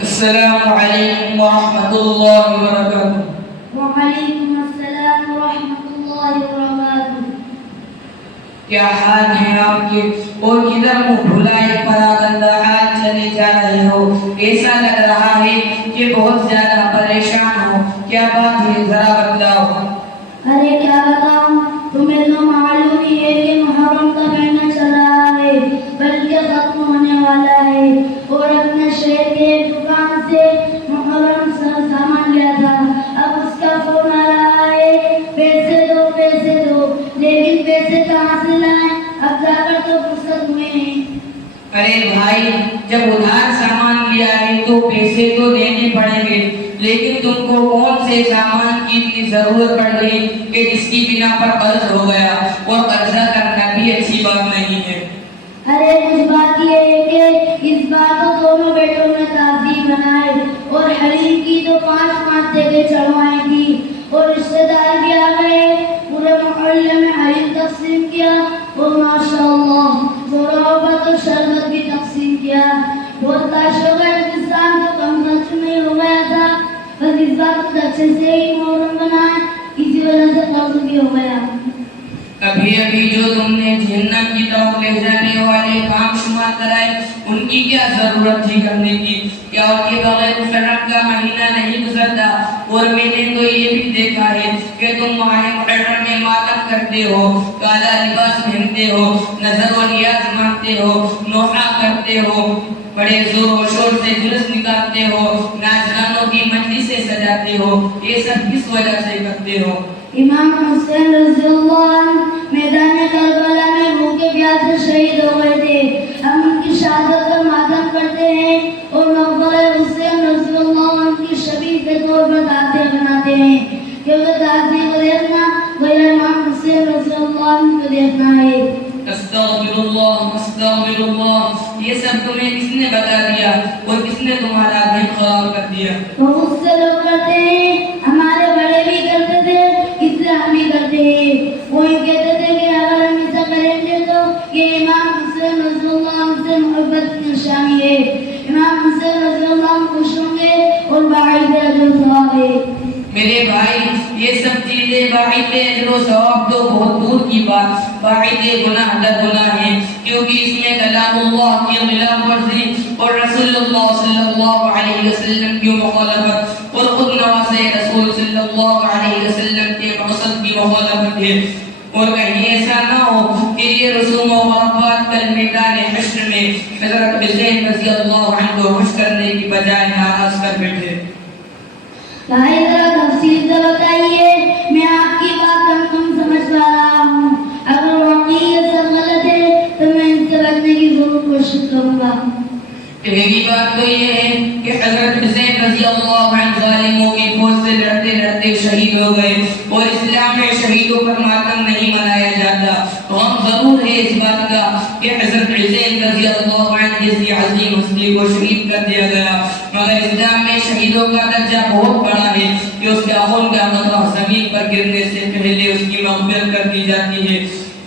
السلام علیکم ورحمۃ اللہ وبرکاتہ۔ وعلیکم السلام ورحمۃ اللہ وبرکاتہ۔ کیا حال ہے آپ کے؟ اور کدھر منہ بھلائے پراگندہ حال چلے جا رہے ہو؟ ایسا لگ رہا ہے کہ بہت زیادہ پریشان ہو، کیا بات ہے ذرا بتلاؤ۔ ارے کیا بتاؤں، تمہیں تو معلوم ہی ہے کہ محرم کا مہینہ چل رہا ہے، بلکہ ختم ہونے والا ہے، اور اپنے شہر کے ایک دکان سے محرم سامان لیا تھا، اب اس کا فون آ رہا ہے پیسے دو پیسے دو، لیکن پیسے کہاں سے لائیں، اب جا کر تو فرصت ہوئے نہیں۔ ارے بھائی، جب ادھار سامان لیا ہے تو پیسے تو دینے پڑیں گے، لیکن تم کو کون سے سامان کی اتنی ضرورت پڑ گئی کہ جس کی بنا پر قرض ہو گیا، اور قرضہ کرنا بھی اچھی بات نہیں ہے۔ ارے کچھ بات یہ ہے کہ اس بار تو دونوں بیٹوں نے تعزیے بنائے، اور حلیم کی تو 5 جگہ چڑھوائیں تھی، اور رشتے دار بھی آ گئے، پورے محلے میں حلیم تقسیم کیا، اور ماشاءاللہ زوراؤں کا تو شربت بھی تقسیم کیا۔ بہت کاش ہو گیا انسان کو کم خرچ میں ہو گیا تھا، بس اس بار کچھ اچھے سے ہی محرم بنائے، اسی وجہ سے قرض بھی ہو گیا۔ ابھی جو تم نے جہنم کی طرف لے جانے والے کام شمار کرائے، ان کی کیا ضرورت تھی کرنے کی؟ کیا ان کے بغیر محرم کا مہینہ نہیں گزرتا؟ اور میں نے تو یہ بھی دیکھا ہے کہ تم ماہ محرم میں ماتم کرتے ہو، کالا لباس پہنتے ہو، نظر و نیاز مانتے ہو، نوحہ کرتے ہو، بڑے زور و شور سے جلوس نکالتے ہو، ناچ گانوں کی مجلسیں سجاتے ہو، یہ سب کس وجہ سے کرتے ہو؟ امام حسین رضی اللہ عنہ میدان کربلا میں بھوکے پیاسے شہید ہو گئے تھے، ہم ان کی شہادت پر ماتم کرتے ہیں، اور مقبرہ حسین رضی اللہ عنہ کی شبیہ کے طور پر تعزیہ بناتے ہیں، کیونکہ تعزیہ کو دیکھنا غیر امام حسین رضی اللہ عنہ کو دیکھنا ہے۔ استغفر اللہ، یہ سب تمہیں کس نے بتا دیا اور کس نے تمہارا دل خراب کر دیا؟ بہت سے لوگ کرتے ہیں، ہمارے بڑے بھی کرتے تھے، اس لیے ہم بھی کرتے ہیں۔ وہ یہ کہتے تھے کہ اگر ہم ایسا کریں گے تو یہ امام حسین رضی اللہ عنہ سے محبت کی نشانی ہے، امام حسین رضی اللہ عنہ خوش ہوں گے اور باعث اجر و ثواب ہے۔ میرے بھائی، یہ سب چیزیں باعث اجر و ثواب تو بہت دور کی بات، باعث گناہ در گناہ ہے، کیونکہ اس میں کلام اللہ کی خلاف ورزی اور رسول اللہ صلی اللہ علیہ وسلم کی مخالفت اور خود نواز رسول صلی اللہ علیہ وسلم کے مقصد کی مخالفت ہے۔ اور کہیں ایسا نہ ہو کہ یہ رسوم و مرافات کل میدان حشر میں حضرت حسین رضی اللہ عنہ کو خوش کرنے کی بجائے ناراض کر بیٹھے۔ بھائی ذرا تفصیل سے بتائیے، میں آپ کی بات کم سمجھ پا رہا ہوں، اگر واقعی یہ سب غلط ہے تو میں ان سے بچنے کی ضرور کوشش کروں گا۔ پہلی بات تو یہ ہے کہ حضرت حسین رضی اللہ عنہ ظالموں کی فوج سے لڑتے لڑتے شہید ہو گئے، اور اسلام میں شہیدوں پر ماتم نہیں منایا جاتا۔ غم ضرور ہے اس بات کا کہ حضرت حسین رضی اللہ عنہ جیسی عظیم ہستی کو شہید کر دیا گیا، مگر اسلام میں شہیدوں کا درجہ بہت بڑا ہے کہ اس کا خون کا قطرہ زمین پر گرنے سے پہلے اس کی مغفرت کر دی جاتی ہے۔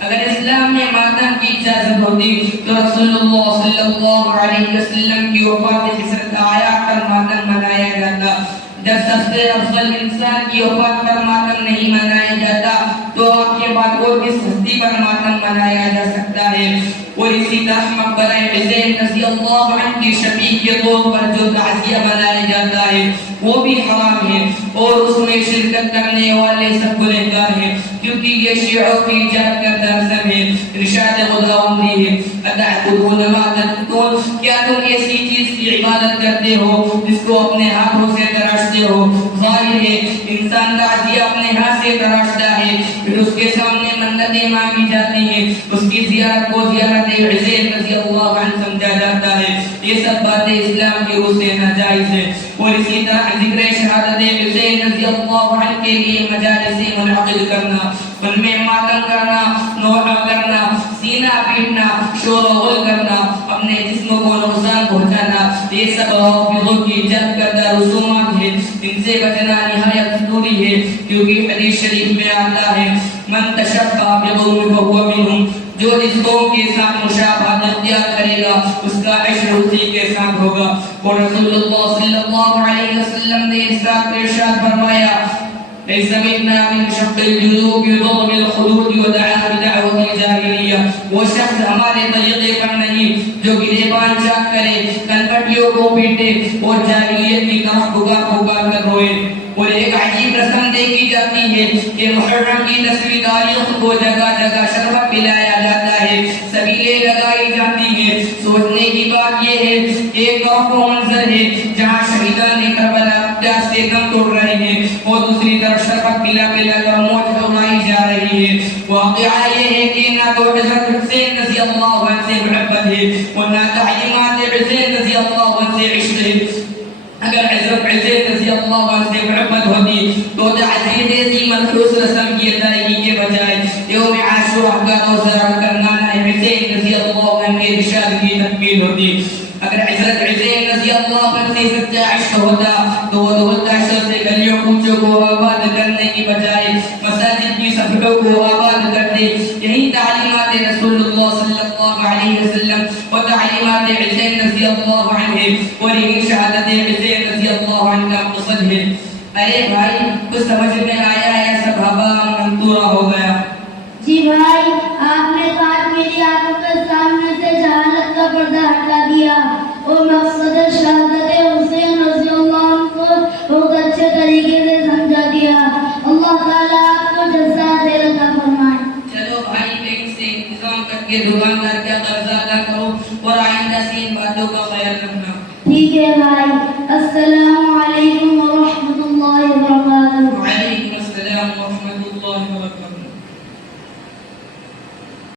اگر اسلام میں ماتم کی اجازت ہوتی تو رسول اللہ صلی اللہ علیہ وسلم کی وفات حسرت آیات پر ماتم منایا جاتا۔ جب سب سے افضل انسان کی وفات پر ماتم نہیں منایا جاتا تو آپ کے بعد اور کس ہستی پر ماتم منایا جا سکتا ہے؟ اور اسی طرح مقبرہ حسین رضی اللہ عنہ کی شفیع کے طور پر جو تعزیہ بنایا جاتا ہے وہ بھی حرام ہے، اور اس میں شرکت کرنے والے سب گنہگار ہیں، کیونکہ یہ شیعوں کی ایجاد کردہ رسم ہے، ارشاد خداوندی ہے اتعبدون ما تنحتون، کیا تم ایسی چیز کی عبادت کرتے ہو جس کو اپنے ہاتھوں سے تراشتے ہو؟ ظاہر ہے انسان تعزیہ اپنے ہاتھ سے تراشتا ہے، پھر اس کے سامنے منتیں مانگی جاتی ہیں، اس کی زیارت کو زیارت حسین رضی اللہ عنہ سمجھا جاتا ہے۔ یہ سب باتیں اسلام کی روح سے ناجائز ہیں۔ اور اسی طرح ذکر شہادت حسین رضی اللہ عنہ کے لیے مجالس منعقد کرنا، ان میں ماتم کرنا، نوحہ کرنا، سینہ پیٹنا، شور و غل کرنا، اپنے جسم کو نقصان پہنچانا، یہ سب حافظوں کی ایجاد کردہ رسومات ہیں، ان سے بچنا نہایت ضروری ہے، کیونکہ حدیث شریف میں آتا ہے من تشبہ بقوم فہو منہم، جو جس قوم کے ساتھ مشابہت اختیار کرے گا اس کا عشر اسی کے ساتھ ہوگا. اور رسول اللہ صلی اللہ علیہ وسلم نے ارشاد فرمایا ليس منا من شق الجيوب يضر بالخدود ودعا بدعوة الجاهلية. وہ شخص ہمارے طریقے پر نہیں جو گریبان چاک کرے, کنپٹیوں کو پیٹے اور جاہلیت کی طرف پکار کر روئے. اور ایک عجیب رسم دیکھی جاتی ہے کہ محرم کی 10ویں تاریخ کو جگہ جگہ شربت پلایا جاتا ہے, سبیلیں لگائی جاتی ہیں. سوچنے کی بات یہ ہے کہ ایک طرف وہ منظر ہے جہاں شہیدان کربلا پیاس سے دم توڑ رہے ہیں اور دوسری طرف شربت پلا کر موت اڑائی جا رہی ہے. واقعہ یہ ہے کہ نہ تو حضرت حسین رضی اللہ عنہ سے محبت ہے اور نہ تعلیمات حسین رضی اللہ عنہ سے عشق ہے. اگر حضرت حسین رضی اللہ عنہ سے محبت ہوتی تو تعزیے جیسی منحوس رسم کی ادائیگی کے بجائے یوم عاشوراء کا روزہ رکھ کر نانا حسین رضی اللہ عنہ کے ارشاد کی تکمیل ہوتی. اگر حضرت حسین رضی اللہ عنہ سے سچا عشق ہوتا تو وہ دولتا شر سے گلیوں کوچوں کو آباد کرنے کی بجائے مساجد کی صفحوں کو آباد کرتے. یہی تعلیمات رسول اللہ صلی اللہ علیہ وسلم اور تعلیمات حسین رضی اللہ عنہ اور یہی شہادت حسین رضی اللہ عنہ کا مقصد ہے. ارے بھائی کچھ سمجھ میں آیا یا سب ہوا منتورا ہو گیا؟ جی بھائی, آپ نے بات میری آنکھوں کے سامنے سے جہالت کا پردہ ہٹا دیا اور مقصد شہادت حسین رضی اللہ عنہ کو بہت اچھے طریقے سے سمجھا دیا. اللہ تعالیٰ آپ کو جزائے خیر عطا فرمائے. چلو بھائی بینک سے انتظام کر کے دکاندار کا قرضہ ادا کرو اور آئندہ سے ان باتوں کا خیال رکھنا. ٹھیک ہے بھائی. السلام علیکم ورحمۃ اللہ وبرکاتہ.